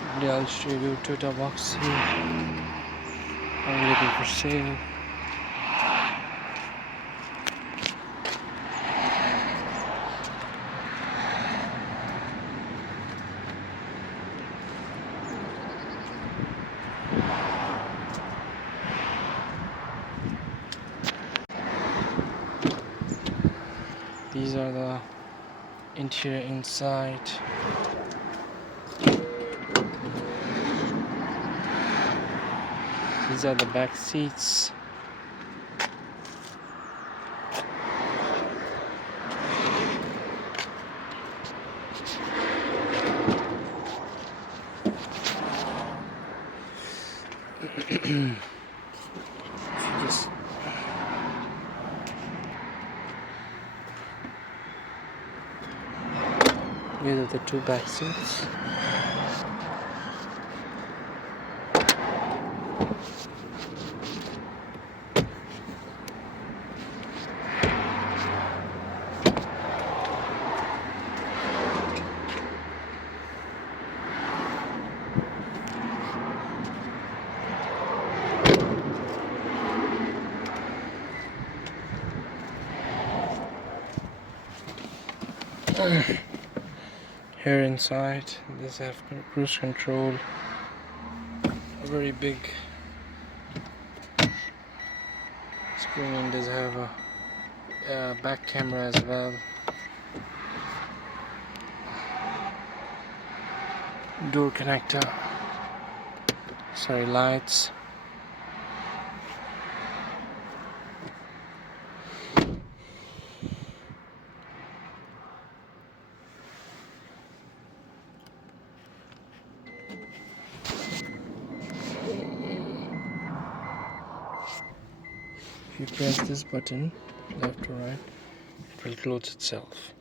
Today I'll show you Toyota Voxy available for sale. These are the interior inside. These are the back seats. These are the two back seats. Here inside, these have cruise control, a very big screen. Does have a back camera as well. Door connector. Sorry, lights. If you press this button, left or right, it will close itself.